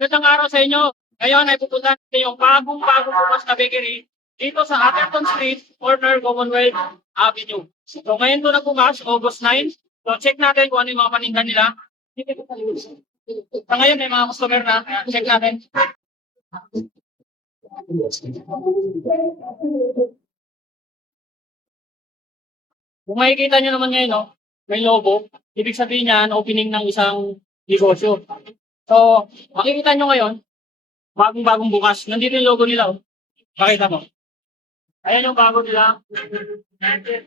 Magandang araw sa inyo. Ngayon ay pupunta natin yung bagong bukas na bakery dito sa Atherton Street, corner Commonwealth Avenue. So ngayon to nagbukas, August 9. So check natin kung ano yung mga paninda nila. Sa ngayon may mga customer na. Check natin. Kung makikita nyo naman ngayon, no, may logo. Ibig sabihin niyan, opening ng isang negosyo. So, makikita nyo ngayon, bagong bukas. Nandito yung logo nila. Oh. Pakita mo. Ayan yung bago nila.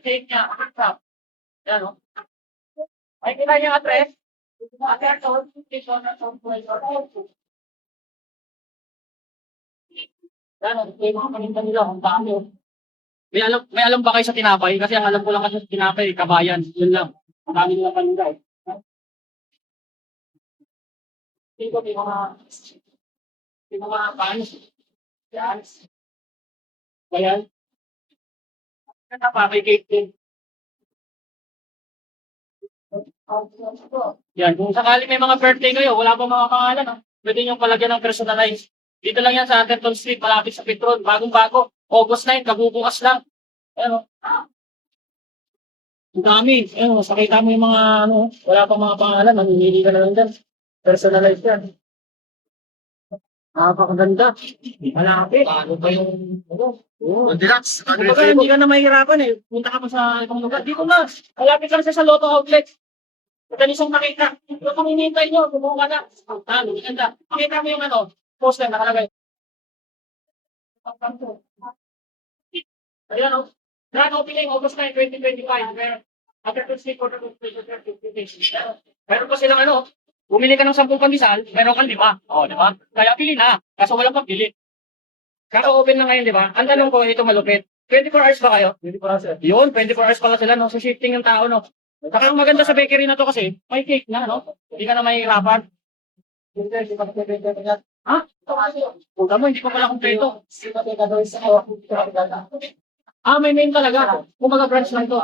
Take niya. Ayan o. Makikita niyo yung address. Ayan o. Ito yung mga paninda nila. Ang dami o. May alam ba kayo sa tinapay? Kasi ang alam ko lang kasi sa tinapay, kabayan. Yun lang. Ang dami nila paninda eh. Ito may mga panis. Yan. Ayan. Kaya pa, may cake din. Yan, kung sakali may mga birthday kayo, wala pa mga pangalan, no? Pwede nyo palagyan ng personalized. Dito lang yan sa Atherton Street, malapit sa Petron, bagong-bago. August 9, kabubukas lang. Ano? Ang dami. Ano, sakita mo yung mga, ano, wala pa mga pangalan, mamimili ka na lang dyan. Personalized yan. Napakaganda. Malapit. Ano ba yung, ano? Relax. Kumbaga, hindi ka na mahihirapan eh. Punta ka pa sa ibang lugar. Dito na. Malapit ka na sa Lotto Outlet. Madali siyang makita. Kung hinihintay nyo, kumuha ka na. Ano, maganda. Makita mo yung ano, poster nakalagay. Ayan o. Grand opening, August 9, 2025. After to sleep for the meron pa silang ano, bumili ka ng 10 pandesal, meron kang 5. O, di ba? Kaya pili na. Kaso walang pagpili. Kaka-open na ngayon, di ba? Ang tanong ko, ito malupit. 24 hours ba kayo? 24 hours. Yun, 24 hours pala sila, no? So, shifting yung tao, no? Saka ang maganda sa bakery na to kasi, may cake na, no? Hindi ka na mahihirapan. Ha? Punta mo, hindi pa pala kumpleto. May name talaga. Kumbaga branch lang to.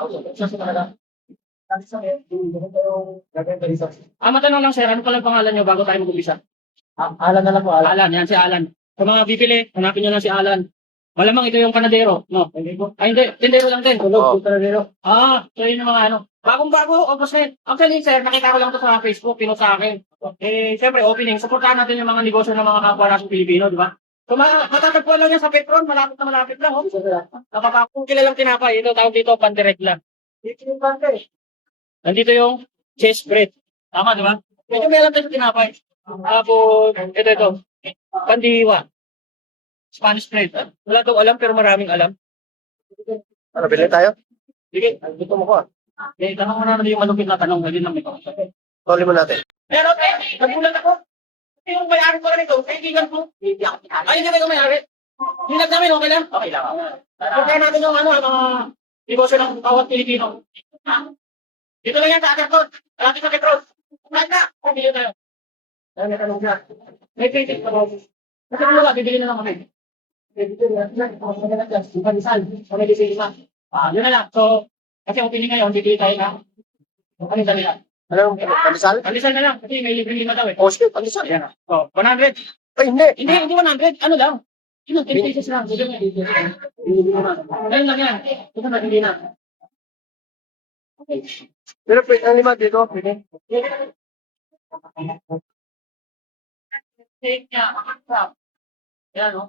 Matanong lang sir, ano pala pangalan nyo bago tayo mag-umpisa? Alan na lang po, Alan. Alan, yan si Alan. Sa mga bibili, hanapin nyo lang si Alan. Malamang ito yung panadero, no? Hindi, tindero lang din. Oo. Panadero. So yun yung mga ano. Bagong-bago, August 9. Actually, sir, nakita ko lang to sa Facebook, pinost sa akin. Siyempre, opening. Supportahan natin yung mga negosyo ng mga kapwa natin Pilipino, di ba? So, matatagpuan lang yan sa Petron, malapit na malapit lang, oh. Kung kilalang tinapay, ito tawag dito, pandirect lang. Nandito yung chest bread. Tama, di ba? Medyo may alam tayo sa tinapay. Tapos, ito. Pandiwa. Spanish bread. Wala daw alam, pero maraming alam. Ano, bilhin tayo? Sige, gusto mo ko. Tanong mo na yung malupit na tanong. Hindi naman ito. Toli mo natin. Pero, nagulat ako. Yung may-ari ko rin ito, kaibigan ko. Ay, hindi kayo may-ari. Hinag namin, okay lang? Okay lang. Pagkaya natin yung mga negosyo ng bawat Pilipino. Dito lang yan sa Atherton. Malapit sa Petron. Kahit na, bibili tayo. Ay, may tanong siya. May critic pa ba? Kasi kung wala, bibili na lang kami. Bibili na lang. Yung pandesal. O may disima. Yun na lang. So, kasi opening ngayon, bibili tayo na. Yung pandesal nila. Ano, pandesal? Pandesal na lang. Kasi may libre lima daw eh. Oh, sige, pandesal. Ayan o. So, 100. Ay, hindi. Hindi 100. Ano lang? Yun, 10 pesos lang. Ngayon lang yan. Ito na, hindi na. Okay. Pero pwede, ang lima dito. Pwede. Take niya. Yan o.